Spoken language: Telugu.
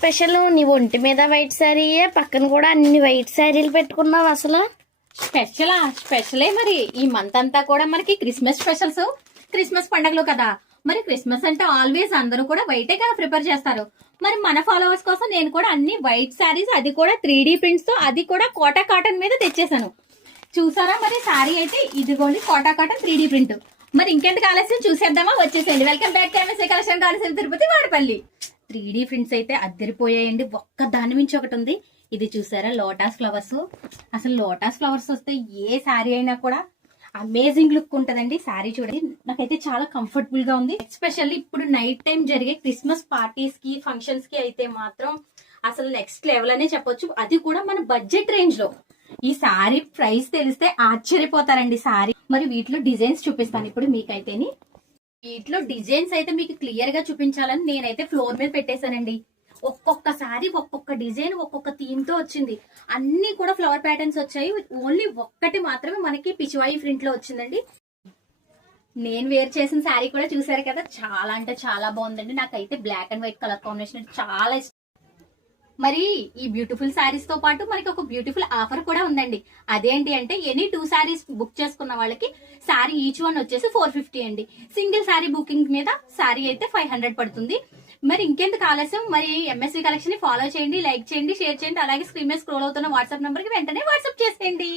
స్పెషల్ నీ ఒంటి మీద వైట్ శారీయే, పక్కన కూడా అన్ని వైట్ శారీలు పెట్టుకున్నావు. అసలు స్పెషలే మరి. ఈ మంత్ అంతా కూడా మనకి క్రిస్మస్ స్పెషల్స్, క్రిస్మస్ పండుగలు కదా. మరి క్రిస్మస్ అంటే ఆల్వేస్ అందరూ కూడా వైటే కదా ప్రిపేర్ చేస్తారు. మరి మన ఫాలోవర్స్ కోసం నేను కూడా అన్ని వైట్ శారీస్, అది కూడా 3D ప్రింట్స్ తో, అది కూడా కోటా కాటన్ మీద తెచ్చేసాను. చూసారా మరి శారీ అయితే ఇదిగోండి, కోటా కాటన్ 3D ప్రింట్. మరి ఇంకెందుకు ఆలస్యం, చూసేద్దామా? వచ్చేసేయండి. Welcome back to MSA collection, Kaleshwaram, Tirupati, Vadapalli. 3D prints అయితే అద్దరిపోయాయండి. ఒక్క దాని మించి ఒకటి ఉంది. ఇది చూసారా, లోటస్ ఫ్లవర్స్. అసలు లోటస్ ఫ్లవర్స్ వస్తే ఏ శారీ అయినా కూడా అమేజింగ్ లుక్ ఉంటదండి. శారీ చూడండి, నాకైతే చాలా కంఫర్టబుల్ గా ఉంది. ఎస్పెషల్లీ ఇప్పుడు నైట్ టైం జరిగే క్రిస్మస్ పార్టీస్ కి, ఫంక్షన్స్ కి అయితే మాత్రం అసలు నెక్స్ట్ లెవెల్ అనే చెప్పొచ్చు. అది కూడా మన బడ్జెట్ రేంజ్ లో. ఈ శారీ ప్రైస్ తెలిస్తే ఆశ్చర్యపోతారండి. శారీ మరి వీటిలో డిజైన్స్ చూపిస్తాను ఇప్పుడు మీకైతేని. వీటిలో డిజైన్స్ అయితే మీకు క్లియర్ గా చూపించాలని నేనైతే ఫ్లోర్ మీద పెట్టేశానండి. ఒక్కొక్క శారీ ఒక్కొక్క డిజైన్, ఒక్కొక్క థీమ్ తో వచ్చింది. అన్ని కూడా ఫ్లవర్ ప్యాటర్న్స్ వచ్చాయి. ఓన్లీ ఒక్కటి మాత్రమే మనకి పిచివాయి ప్రింట్ లో వచ్చిందండి. నేను వేర్ చేసిన శారీ కూడా చూసారు కదా, చాలా అంటే చాలా బాగుందండి. నాకైతే black and white colour combination చాలా ఇష్టం. మరి ఈ బ్యూటిఫుల్ శారీస్ తో పాటు మనకి ఒక బ్యూటిఫుల్ ఆఫర్ కూడా ఉందండి. అదేంటి అంటే ఎనీ 2 శారీస్ బుక్ చేసుకున్న వాళ్ళకి శారీ ఈచ్ వన్ వచ్చేసి 450 అండి. సింగిల్ శారీ బుకింగ్ మీద శారీ అయితే 500 పడుతుంది. మరి ఇంకెందుకు ఆలస్యం, మరి ఎంఎస్వి కలెక్షన్ ని ఫాలో చేయండి, లైక్ చేయండి, షేర్ చేయండి. అలాగే స్క్రీన్ మీద స్క్రోల్ అవుతున్న వాట్సాప్ నంబర్ కి వెంటనే వాట్సాప్ చేసేయండి.